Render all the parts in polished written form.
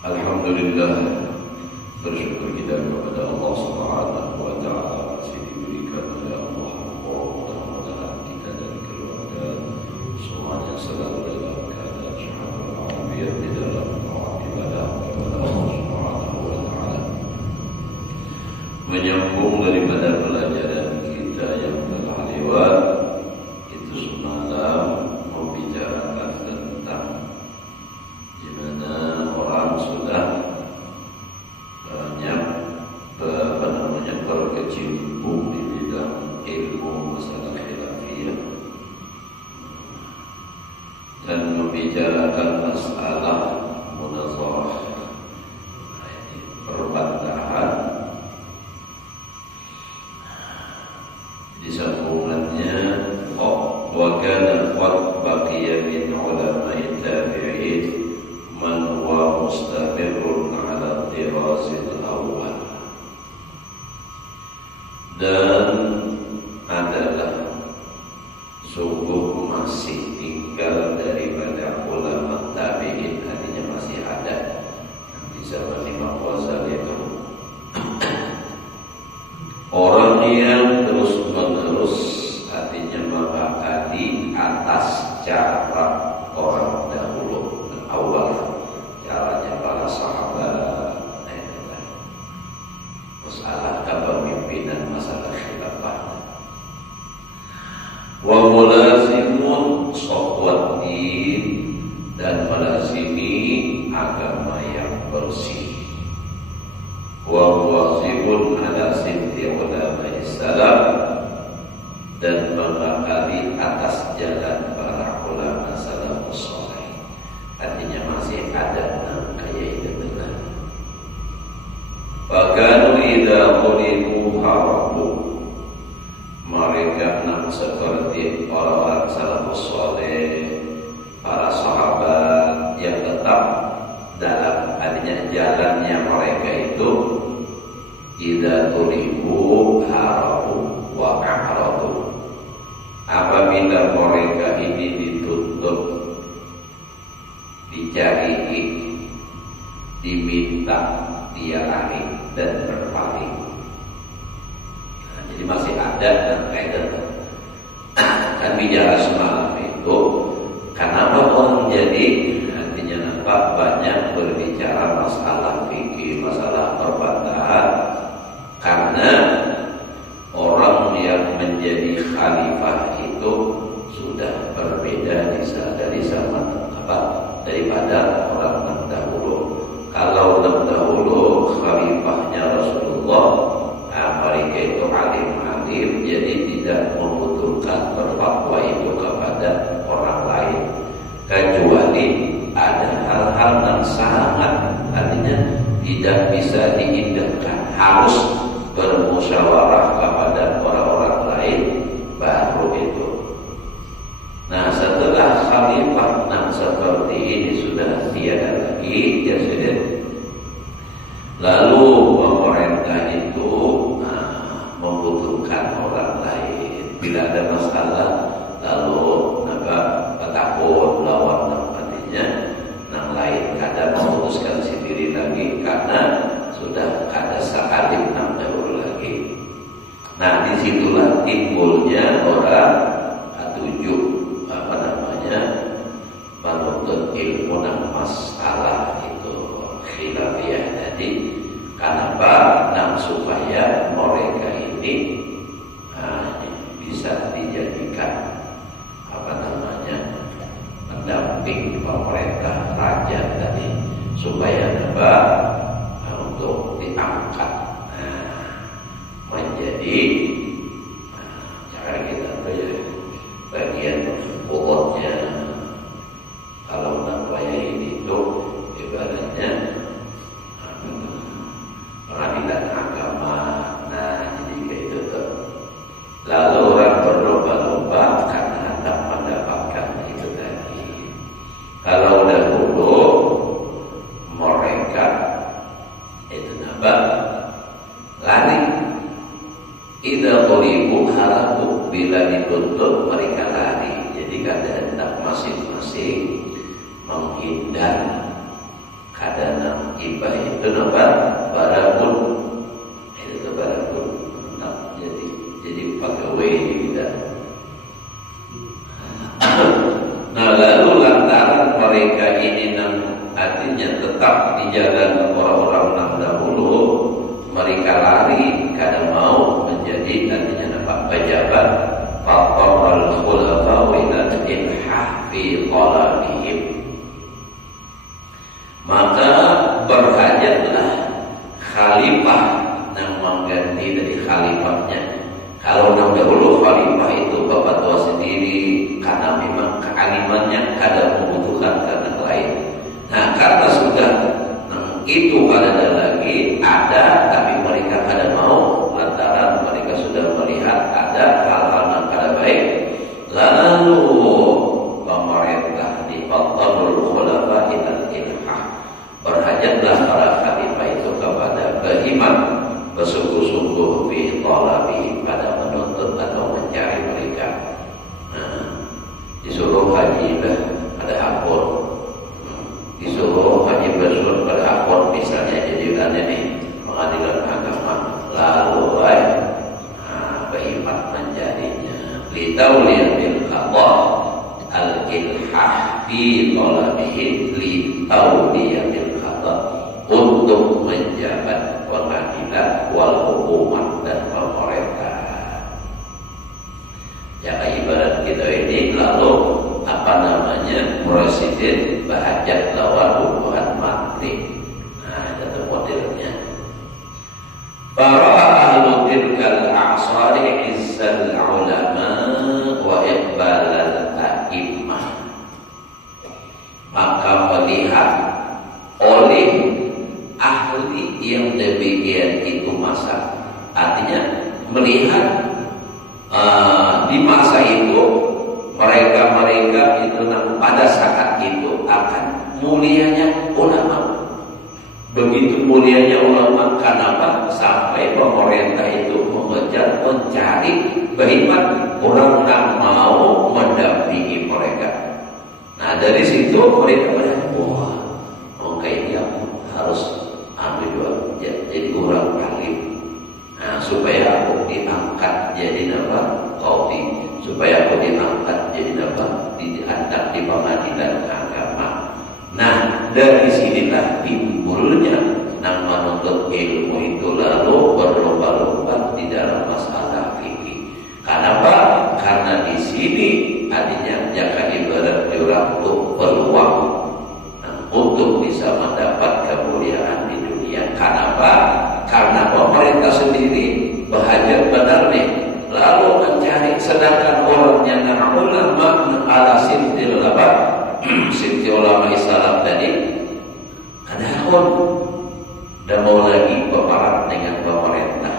Alhamdulillah, bersyukur kita kepada Allah Subhanahu wa Ta'ala masih diberikan oleh Allah. Mudah-mudahan kita dan keluarga semuanya selalu dalam keadaan sehat walafiat di dalam ibadah kepada Allah Subhanahu wa Ta'ala. Menyambung daripada pelajaran kita yang telah lewat, itu semalam membicarakan tentang gimana orang sudah banyak berkecimpung di bidang ilmu masalah khilafiyah dan membicarakan masalah munazarah, perbantahan. Di sambungannya wa kana qad baqiya min ulama'i tabi'in man huwa mustamirrun ala tirazil awal, dan adalah sungguh masih tinggal daripada ulama tabi'in, artinya masih ada di zaman Imam Ghazali itu orang yang terus menerus, artinya mengakali atas cara orang dahulu awal, caranya para sahabat, masalah kepemimpinan, masalah khilafah. Wa mulazimun sahwatin, dan melazimi agama yang bersih. Wa muwazibun ala sinti ulama Islam, dan mengakali atas jalan para ulama salafus saleh, artinya masih ada kayak itu benar. Bahkan idza qulimu harabu, mereka seperti orang-orang salafus saleh, para sahabat yang tetap dalam, artinya jalannya mereka itu idza qulimu harabu wa a'radu, apabila mereka ini dituntut, dicari, diminta, dia lari dan berpaling. Nah, jadi masih ada dan kaitan. Kan bicara semalam itu, kenapa orang jadi artinya nampak banyak berbicara masalah fikih, masalah perbantahan, karena orang yang menjadi khalifah itu sudah berbeda dari zaman daripada orang terdahulu. Kalau terdahulu khalifahnya Rasulullah, mereka itu alim-alim, jadi tidak membutuhkan berfatwa itu kepada orang lain, kecuali ada hal-hal yang sangat, artinya tidak bisa diindahkan, harus bermusyawarah kepada orang-orang lain, baru itu. Nah, setelah khalifah seperti ini sudah tiada lagi, ya sudah. Lalu pemerintah itu membutuhkan orang lain. Bila ada masalah, lalu takut lawan artinya yang lain kadang memutuskan sendiri lagi, karena sudah ada salim dahulu lagi. Nah, disitulah timbulnya orang tujuh menuntut ilmu dan masalah itu khilafiyah tadi. Kenapa? Supaya mereka itu ini bisa dijadikan pendamping pemerintah raja tadi supaya untuk diangkat menjadi cara kita tuh ya bagian pokoknya. Kalau namanya ini tuh ibaratnya pengadilan agama. Nah, jadi kayak itu tuh. Lalu orang berlomba-lomba karena hendak mendapatkan itu tadi. Kalau dahulu mereka itu lari. Idza quribu harabu, bila dituntut mereka lari. Jadi kada hendak masing-masing menghindar. Kadang ibah itu barabun. Itu barabun. Nah, jadi pegawai di bidang. Nah, lalu lantaran mereka ini artinya tetap di jalan orang-orang dahulu, mereka lari karena mau menjadi artinya pejabat. Faqarral khulafa ila ilhah fi qalabihim, maka berhajatlah khalifah yang mengganti dari khalifahnya. Kalau dahulu khalifah itu bapak tua sendiri karena memang kealimannya kadang membutuhkan karena lain. Nah, karena sudah itu kada lagi ada, tapi mereka kada mau lantaran mereka sudah melihat ada hal-hal yang kada baik. Lalu pemerintah di Fathul Khulafa ilal ilhah, berhajatlah para khalifah itu kepada berhimmat bersungguh-sungguh fi talabi, pada menuntut atau mencari mereka. Disuruh haji ada akun, disuruh haji bersurat pada akun, misalnya jadi nih pengadilan agama, lalu berhimmat mencarinya. Litauliyatil qada al-ilhah fi talabihim, litauliyatil qada, untuk menjabat pengadilan wal hukuman dan pemerintah. Ya, ibarat kita ini lalu presiden bahajat lawan hubungan menteri. Nah, itu modelnya. Para ahlu tilkal a'sari izzal ulama wa iqbalal a'immah, maka melihat oleh ahli yang demikian itu masa, artinya melihat di masa itu mereka itu pada saat itu akan mulianya ulama. Begitu mulianya ulama, kenapa? Sampai pemerintah itu mengejar, mencari berhimmat orang yang mau mendampingi mereka. Nah, dari situ mereka berkata, wah, ini aku harus ambil dua, jadi orang alim. Nah, supaya aku diangkat jadi qadhi, supaya aku diangkat jadi diangkat di pengadilan agama. Nah, dari sinilah timbulnya menuntut ilmu itu lalu berlomba-lomba di dalam masalah fikih. Kenapa? Karena di sini artinya jaka ibarat dirangkul peluang untuk bisa mendapat kemuliaan di dunia. Kenapa? Karena pemerintah sendiri berhajat benar nih, lalu mencari, sedangkan orangnya ulama ala sintil sintil ulama Islam tadi kadang dan mau lagi berparat dengan pemerintah.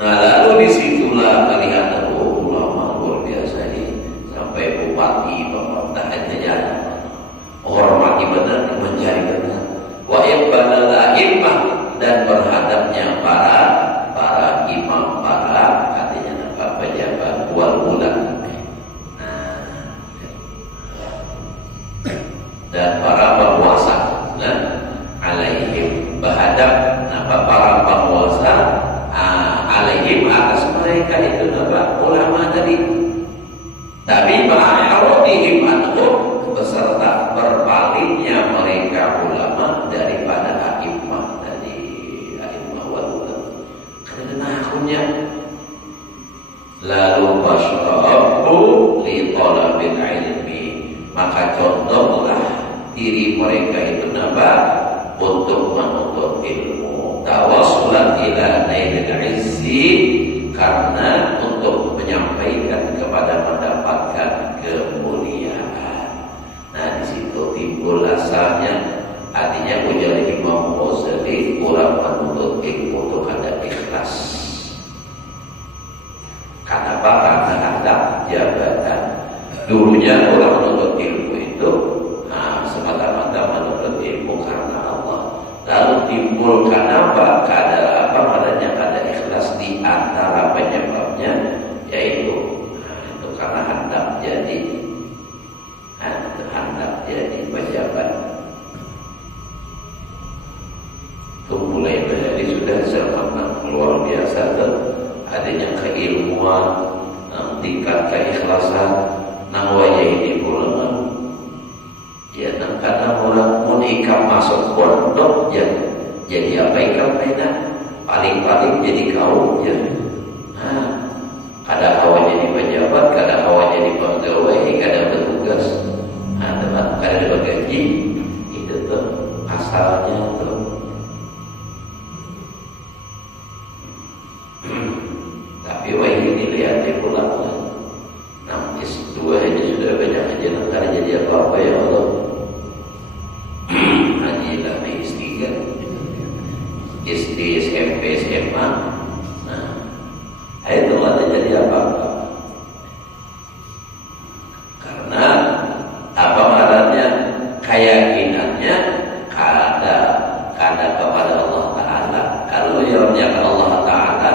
Nah, lalu disitulah melihat ulama luar biasa ini, sampai bupati pemerintah aja hormati benar, mencari benar. Wa iqbalal a'immah, dan berhadapnya para imam, para artinya pejabat wal ulama, dan para penguasa. Nah, alaihim, berhadap para penguasa alaihim, atas mereka itu ulama tadi. Tapi ma'arodihim anhum, beserta berpalingnya mereka ulama daripada a'immah tadi, a'immah wal ulama. sisi karena untuk menyampaikan kepada mendapatkan kemuliaan. Nah di situ timbul asalnya, artinya ujar Imam Ghazali, orang menuntut ilmu itu kada ikhlas. Kenapa? Karena ada jabatan. Dulunya orang menuntut ilmu itu semata-mata menuntut ilmu karena Allah. Lalu timbul kenapa? Kada ikhlas di antara penyebabnya, yaitu itu karena hendak jadi pejabat. Itu mulai dari sudah zaman luar biasa tuh, adanya keilmuan, tingkat keikhlasan, nang wajah ini pulang. Ya, karena orang mau ikam masuk pondok, jadi apa ikam mainan? Paling-paling jadi kaum ya. Kada kawan jadi pejabat, kada kawan jadi pegawai, kada bertugas, kada ada gaji. Itu tuh asalnya tuh. Tapi wah ini lihat dia pulang. S2 aja sudah banyak aja, kada jadi apa-apa ya Allah. Haji lah S3, SD, SMP, SMA. Itu ada jadi apa-apa. Karena apa marahnya? Keyakinannya kada kepada Allah Ta'ala. Kalau yang ke Allah Ta'ala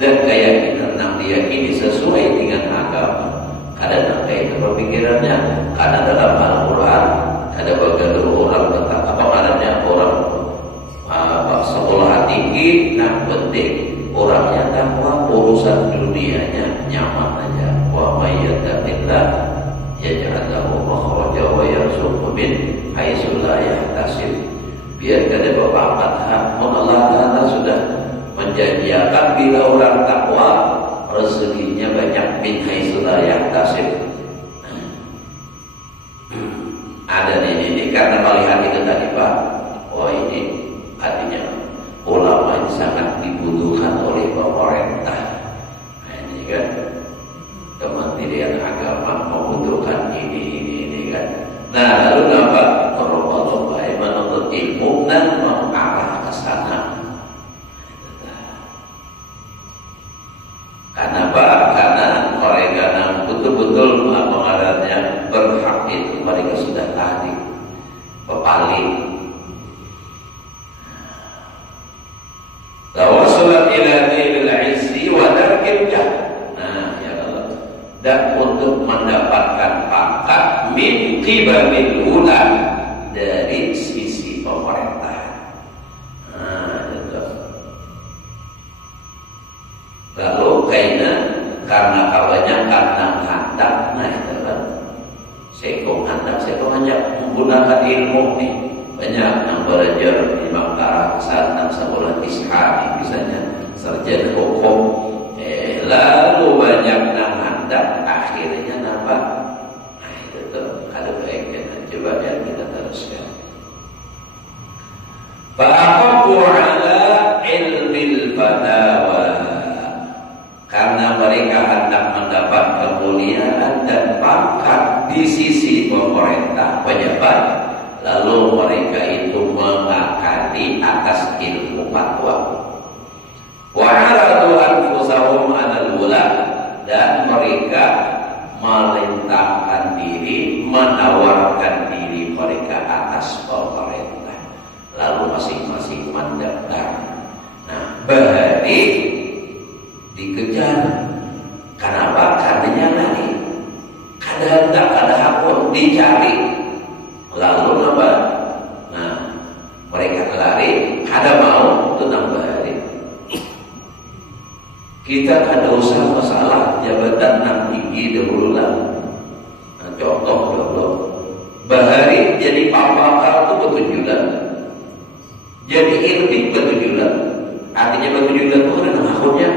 dan keyakinan yang diyakini sesuai dengan agama, kada itu berpikirannya, kada dalam Al-Quran, kada bagaimana orang kata apa marahnya orang sekolah tinggi, nah penting orangnya takwa, urusan dunianya nyaman aja. Wa may yattaqillah yaj'al lahu makhraja wa yarzuqhu min haitsu la yahtasib. Biar kada bapak Allah Ta'ala sudah menjanjikan bila orang takwa rezekinya banyak, min haitsu la yahtasib. Ada ini karena melihat itu tadi Pak. Oh ini artinya ulama ini sangat dibutuhkan oleh pemerintah. Nah, ini kan Kementerian Agama membutuhkan ini kan. Nah lalu apa? Berlomba-lomba menuntut ilmu dan mengarah ke sana. Kenapa? Karena mereka betul-betul mengarahnya berhak itu mereka sudah tadi pepaling. Tawassulan ila nilil izzi wa darkil jahl. Nah, ya Allah. Dan untuk mendapatkan pangkat min qibalil ula, dari sisi pemerintah. Nah, itu. Lalu karena kebanyakan handak, nah itu kan. Sekong hanya menggunakan ilmu nih. Banyak yang belajar di Mekah, saat sekolah Ishani misalnya, sarjana hukum, lalu banyak yang hendak, akhirnya nampak. Nah itu tuh ada baiknya. Coba biar kita teruskan. Fa'aqabu ala ilmil fatawa, karena mereka hendak mendapat kemuliaan dan pangkat di sisi pemerintah, pejabat. Lalu mereka itu mengakali atas ilmu fatwa. Wa aradu anfusahum 'alal ula, dan mereka melintangkan diri, menawarkan diri mereka atas pemerintah. Lalu masing-masing mendaftar. Nah, Bahari dikejar. Kenapa? Karena lari. Kada hakun dicari. Lalu apa? Nah, mereka lari, kada mau itu nambah hari. Kita kada usah masalah jabatan yang tinggi dahulu lah. Nah, contoh Bahari jadi pakar itu betujulan, jadi ilmi betujulan. Artinya betujulan itu ada akunnya.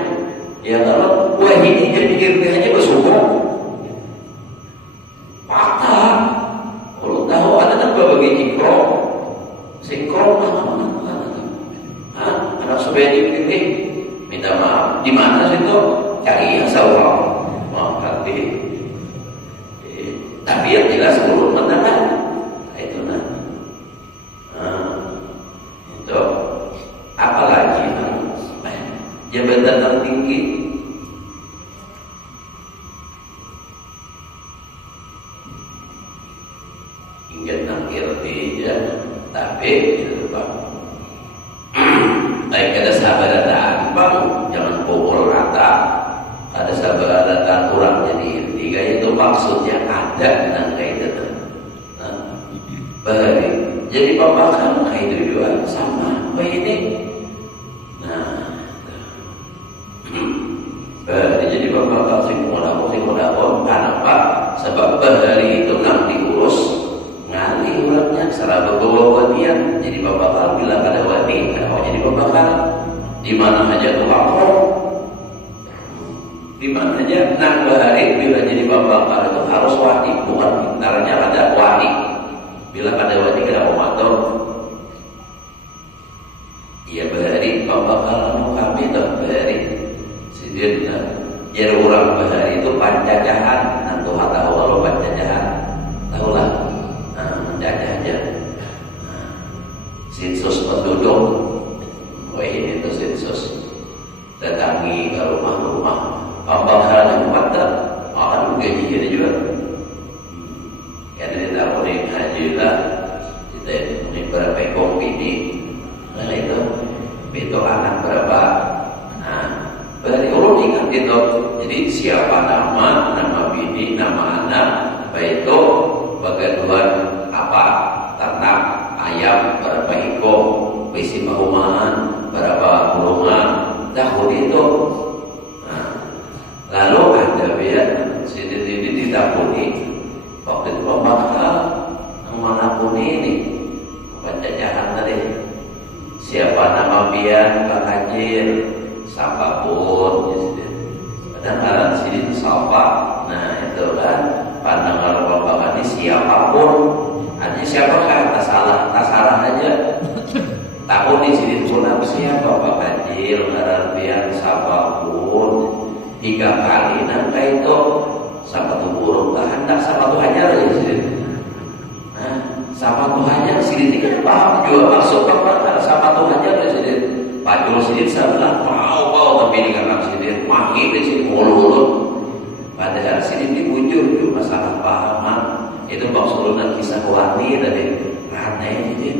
Ya kalau wah ini jadi ilmi aja bersyukur. Pakar. Tahu ada nambah bagi ikro, sinkron anak supaya dipilih, minta maaf sawah mengangkat tapi yang jelas turun menengah itu itu apalagi jabatan tertinggi hingga RT aja tapi itu Pak baik ada sahabat datang Bang jangan pukul rata ada sahabat datang kurang jadi tiga itu maksudnya ada kayak itu bahari jadi pembakaran kayak itu juga sama ini bahari jadi pembakaran simulakon kenapa sebab bahari itu nang diurus ngali uratnya secara bawa wadian jadi pembakaran bila ada wadi ada jadi pembakaran di mana aja tukang di mana aja nang bahari bila jadi pembakar itu harus wadi bukan pintarnya ada wadi bila pada wadi kena komator iya bahari pembakar kami itu bahari sidin jadi orang bahari itu penjajahan nang Tuhan tahu kalau penjajahan tahulah menjajah aja sensus penduduk ini itu sensus datangi ke rumah-rumah pembakaran yang mantap akan gaji kita juga ya dari tahun ini haji lah kita ini berapa ekor ini itu anak berapa dari urut ingat itu jadi siapa nama bini nama anak baik itu bagian apa ternak ayam berapa ekor besi perumahan berapa pulungan tahun itu lalu ada biar sidin ini didapuri waktu itu pembakar manapun ini penjajahan tadi siapa nama biar Pak Hajir siapapun padahal sidin siapa nah itu kan pandangan pembakar ini siapapun hanya siapakah tak salah aja tahun di sini pun siapa Pak Hajir biar siapapun 3 kali nangka itu sapatu burung hendak sapatu hajar aja sini sapatu hajar sini tidak paham juga maksud apa sapatu hajar sini pajul sini saya bilang mau tapi dengan sini makin di sini mulu padahal sini dibujur juga masalah pahaman itu maksudnya kisah wani tadi aneh jadi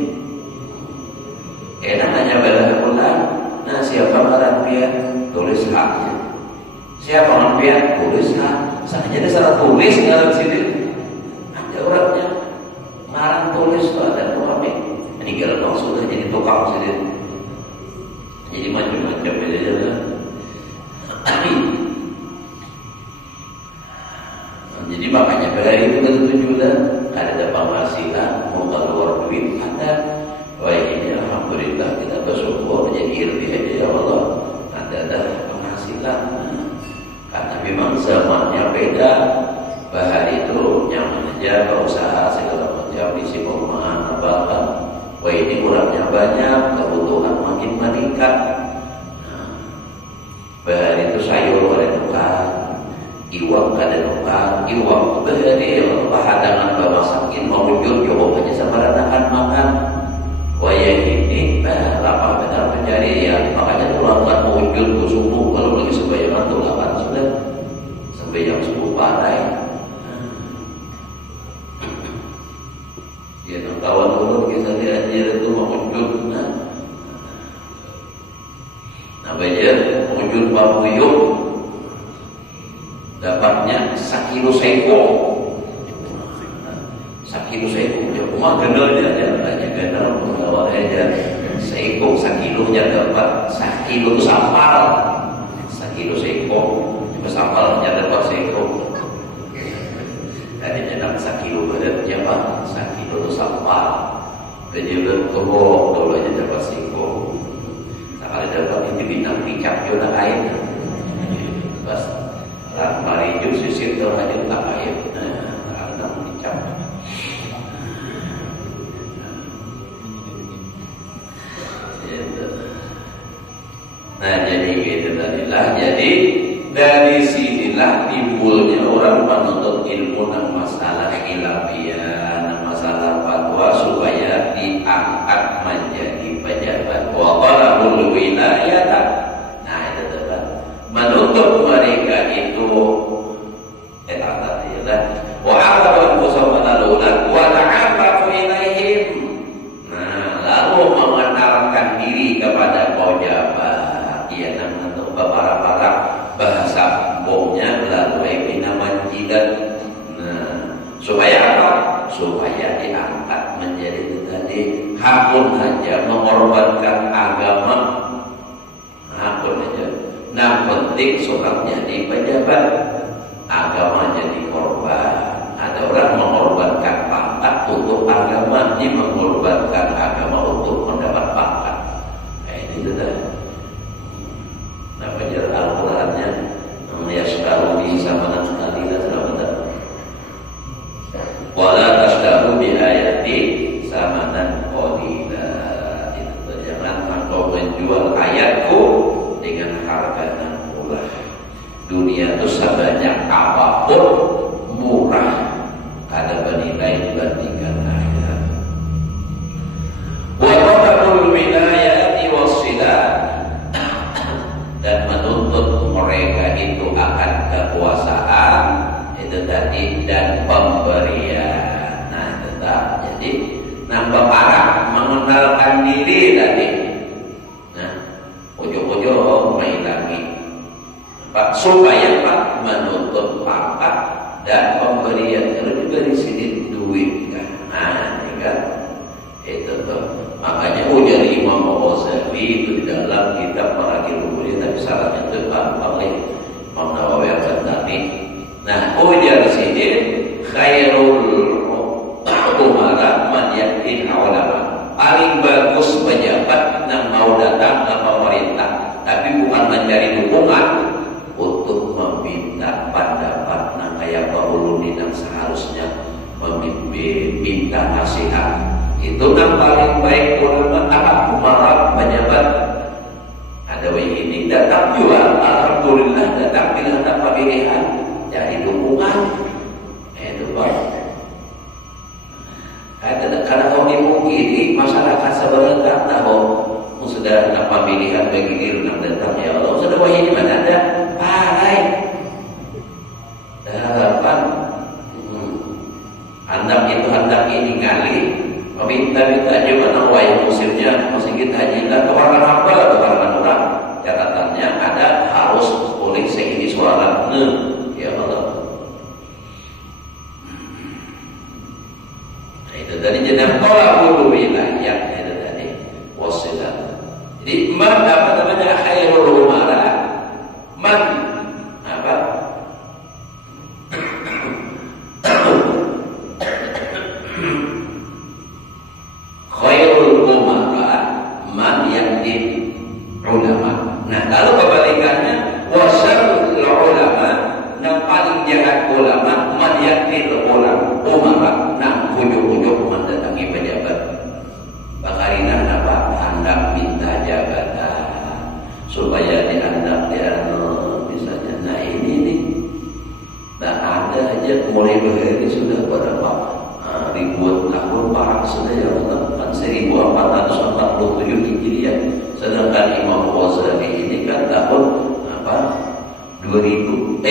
namanya bela pulang nah siapa Arabian tulis haknya siapa Arabian tulis hak saja ada salah tulis di dalam sini ada orangnya marang tulis tuh ada tuh ini kalau sudah jadi tukang sini jadi macam-macam aja lah jadi makanya dari itu tentunya ada penghasilan mau keluar duit ada wah ini alhamdulillah kita bersyukur jadi lebih aja ya Allah ada penghasilan karena memang zamannya beda bahari itu nyaman aja berusaha segala macam isi perumahan bahkan wah ini kurangnya banyak kebutuhan makin meningkat bahari itu sayur ada tukar iwak ada tukar iwak bahari bahadangan bamasakin mau wujud jawab aja sama akan makan waya ini lapar benar mencari ya makanya tulangkan mewujud ke subuh kalau lagi sembahyang tulangkan sudah sembahyang subuh parai ya kawan dulu kita lihat dia itu mewujud namanya mewujud pabuyuk dapatnya sakilo seko ya cuma genelnya hanya genel awal aja seiko sakilonya dapat sakilo itu sampal sakilo seiko cuma sampalnya dapat seiko adanya dapat sakilo beratnya Pak sakilo itu sampal kejuran kebok dulu aja dapat seiko sekali dapat itu bintang picap juga air pas mari jus sisir tuh aja tak air ada picap. Nah jadi gitu tadilah jadi dari sinilah timbulnya orang menuntut ilmu dan masalah ilmiah, masalah fatwa supaya diangkat menjadi pejabat. Wa talabul wilayah. Nah itu kan menuntut mereka itu adalah wa aqabu anfusahum al-ulad wa ta'afafu ilaihim. Nah, lalu mengenalkan diri kepada pejabat. Ia namanya para bahasa umumnya melalui binaman jidat. Nah, supaya apa? Supaya diangkat menjadi itu tadi. Hakun saja mengorbankan agama. Hakun saja. Nah, penting seorang jadi pejabat. Agama jadi korban. Ada orang mengorbankan pangkat untuk agama, dia mengorbankan agama untuk mendapat pangkat. Nah, ini sudah. Nah, penjelasan Al-Qurannya yasdaru bi samanan qalila sudah. Wala tasdaru bi ayati samanan qalila. Itu jangan engkau menjual ayatku dengan harga yang murah. Dunia itu sebanyak apapun murah, ada bernilai dibandingkan akhirat. Wa talabul wilayati wassilat, dan menuntut mereka itu akan kekuasaan itu tadi dan pemberian. Nah tetap jadi nambah parah mengenalkan diri tadi. Nah ujung-ujung menghilangi Pak, supaya Pak menuntut pangkat dan pemberian. Kalau juga di sini duit kan, nah ini kan itu tuh. Makanya ujar Imam Ghazali itu di dalam kitab Maraqil Mulia, tapi syaratnya itu oleh Imam Nawawi Al-Ghazali. Nah ujar di sini khairul umara man yakin ulama. Paling bagus pejabat yang mau datang ke pemerintah, tapi bukan mencari dukungan, untuk meminta pendapat nah kayak bahulun yang seharusnya meminta nasihat. Itu yang paling baik ulama apa umara pejabat. Ada ini datang juga, alhamdulillah datang bila ada pemilihan jadi dukungan. Itu baik. Karena kalau dipungkiri masyarakat sebenarnya tahu sudah ada pemilihan bagi diri yang datang ya Allah sudah wah ini mana ada parai harapan hendak ini kali meminta-minta aja mana wayang musimnya masih kita hajilah kewarangan apa atau kewarangan orang catatannya ada harus boleh segini suara ya Allah. Nah, itu tadi jenah tolakul wilayah itu tadi wasilah. Jadi man apa namanya khairul umara man apa khairul umara man yakin ulama. Nah kalau kebalikannya wasal ulama yang paling jahat ulama man yakin umara. Nah ujung-ujung mendatangi pejabat bakarina apa hendak minta jabatan supaya dianggap dia misalnya. Nah ini nih nah ada aja mulai berdiri sudah berapa ribuan tahun parah sudah ya Allah kan 1447 Hijriah, sedangkan Imam Ghazali ini kan tahun apa 2250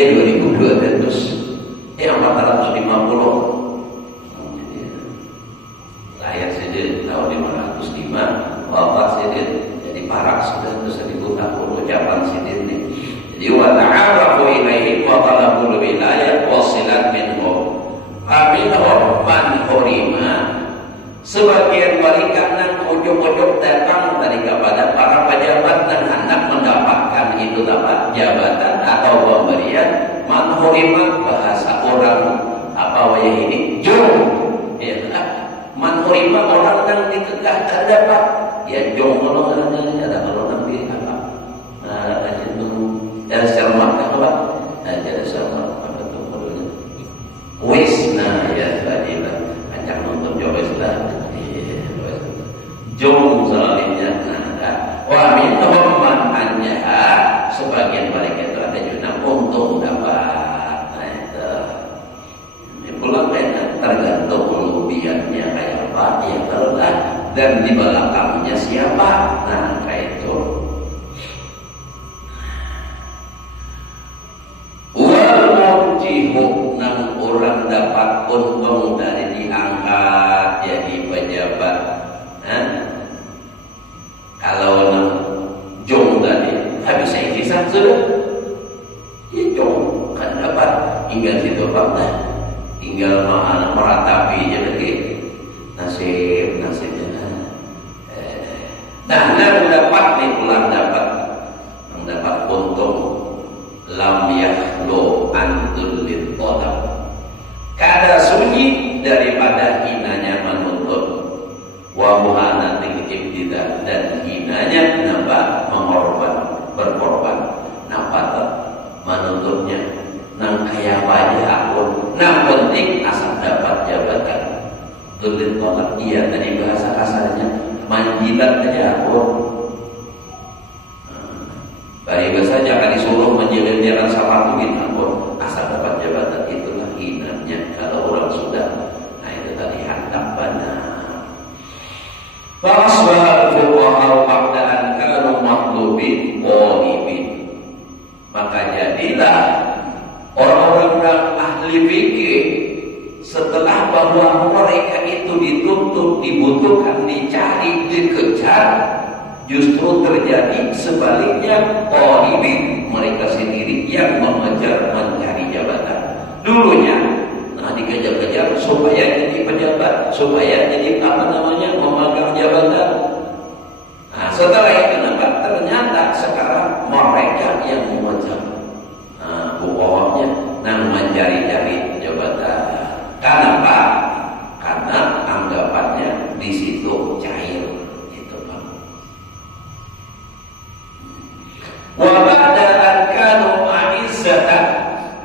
lahir saja tahun 505 wafat saja jadi parah sudah 1000 tahun ucapan sidin ini. Jadi wa ta'arafu ilaihi wa talabul wilayah wasilat minhum aminahum man hurima. Sebagian walikan ujung-ujung datang dari kepada para pejabat dan hendak mendapatkan itu dapat jabatan atau pemberian man hurima. Bahasa orang apa wayah ini jom ya man hurima orang yang dikegah terdapat ya jom orang ada kalau nanti apa itu dan selama apa jadi selama apa tuh kodenya wisna ya badilah ancang nonton coba sudah jom zalimnya ada wa minhum man anjaha. Sebagian mereka itu ada juga sudah. Itu kan dapat tinggal situ Pak, tinggal meratapi aja lagi nasibnya. Nah, dapat nih pulang mendapat untung lam yakhlu antul lidolab, kada sunyi daripada hinanya menuntut, wa muhanatil ibtida, dan hinanya kenapa berkorban menuntutnya nang kaya aja akun, nang penting asal dapat jabatan. Tulis tolak iya, tadi bahasa kasarnya manjilat aja akun. Bari bahasa jangan disuruh menjilat jalan sama tuh akun, asal dapat jabatan. Itulah hinanya kalau orang sudah, nah itu tadi hantam benar. Fasbahal fuqahau ba'da'an kanu matlubin qalibin. Maka jadilah orang-orang ahli fikih setelah bahwa mereka itu dituntut, dibutuhkan, dicari, dikejar, justru terjadi sebaliknya, qalibin, mereka sendiri yang mengejar mencari jabatan. Dulunya dikejar-kejar supaya jadi pejabat, supaya jadi memegang jabatan. Nah, setelah itu ternyata sekarang mereka yang mengejar, pokoknya mencari-cari jabatan. Kenapa? Karena anggapannya di situ cair, gitu Pak. Wa ba'da an kanu a'izzatan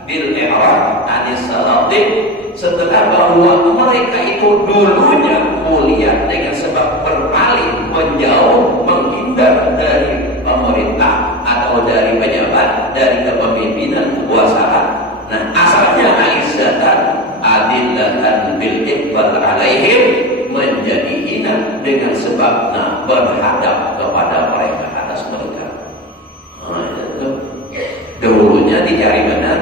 bil i'rab anis salatin, setelah bahwa mereka itu dulunya mulia dengan sebab berpaling, menjauh, menghindar dari pemerintah atau dari pejabat, dari kepemimpinan, kekuasaan. Nah, asalnya aizzatan adillatan bil iqbal alaihim, menjadi hina dengan sebab berhadap kepada mereka, atas mereka. Itu dulunya dicari benar,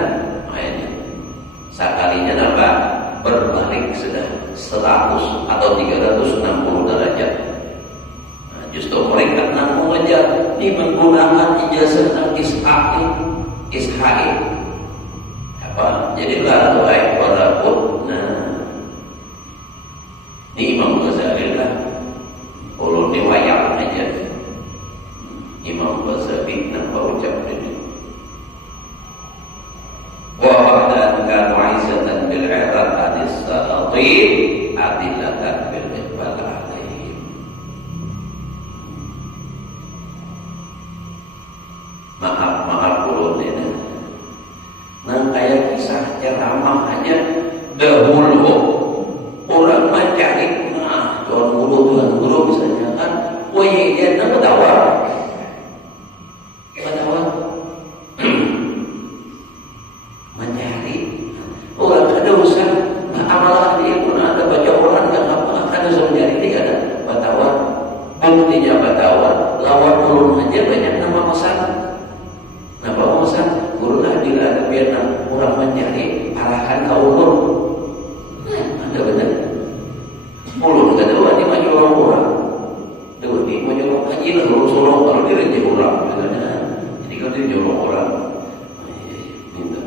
sekalinya nampak berbalik sudah 100 atau 360 derajat. Nah, justru mereka mengejar ini menggunakan ijazah dan ishai apa? Jadi lalu walaupun ini Imam Ghazali lah, kalau diwayang aja Imam Ghazali nampak ucap ini. Wa ba'dan kanu 'izzatan bil 'irad anis salatin adillatan bil iqbal alaihim. Maaf ulun ini. Nang kayak kisah ceramah aja dahulu orang mencari tuan guru misalnya kan, woi dia nak bertawar mencari orang kada usah amalan dia pun ada baca orang dan apa kada usah mencari dia ada bertawar. Buktinya bertawar lawan ulun aja banyak nama pesan. Napa pesan guru tadi ada Vietnam orang mencari arahan ke ulun. Ada benar. Ulun kada tahu ni maju orang. Dewa ni maju orang haji lah orang kalau dia renjak orang misalnya. Jadi kalau dia nyuruh orang minta.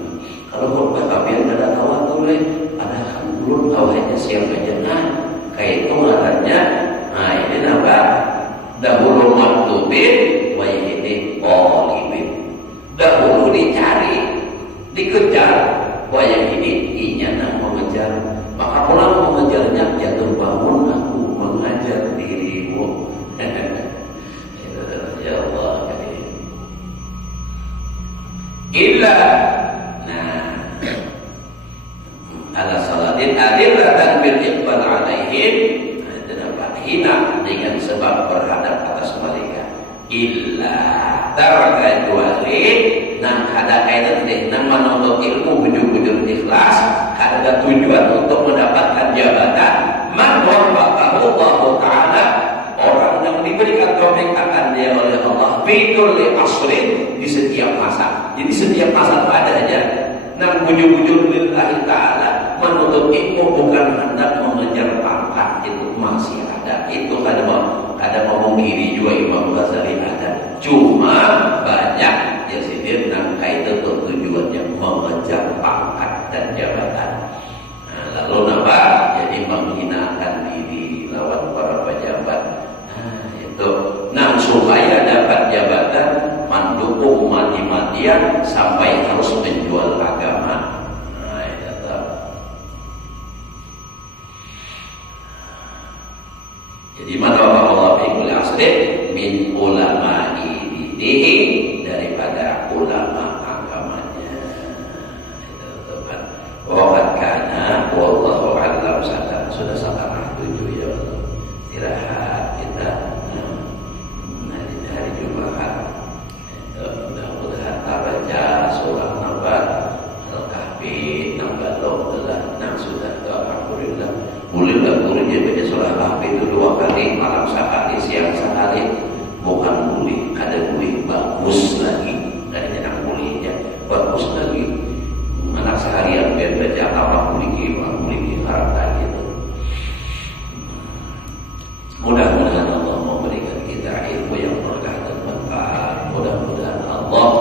Kalau korban kapian kada kawan tu le, ada kan ulun awalnya siapa jenah. Kayak itu ngarannya. Nah, ini napa? Dahulu maktubin wa yahidi qalibin. Dahulu dicari, dikejar, wa yahidi inya nak mengejar. Maka pulang mengejarnya jatuh bangun aku mengajar dirimu. Ya Allah. Illa ala salatin adillatan bil iqbal alaihim, hina dengan sebab berhadap atas mereka. Illa terkecuali nang ada kaitan dengan menuntut ilmu bujur-bujur ikhlas, ada tujuan untuk mendapatkan jabatan. Man wafaqahu Allah Ta'ala, orang yang diberikan taufik akan dia oleh Allah fi kulli asrin, di setiap masa. Jadi setiap masa itu ada aja nang bujur-bujur lillahi ta'ala, menuntut ilmu bukan hendak mengejar pangkat, itu masih ada. Itu ada memungkiri juga Imam Ghazali ada. Cuma banyak ya sidir dia sampai harus menjual agama. Nah, itu tahu. Jadi mata Allah fi kulli asrin min ulama'i dinihi, daripada ulama agamanya. Itu teman. Wa kana wallahu a'lam. Sudah setengah 7 ya Allah. Istirahat kita. Hari Jumat. Mudah-mudahan baca surah Nabat Al-Kahfi nambah telah nang sudah alhamdulillah. Bolehlah gurunya baca surah Kahfi itu 2 kali, malam sekali, siang sekali. Bukan boleh, ada duit bagus lagi. Dari yang bolehnya bagus lagi. Anak seharian biar baca apa memiliki harta gitu. Mudah-mudahan Allah memberikan kita ilmu yang berkah dan manfaat. Mudah-mudahan Allah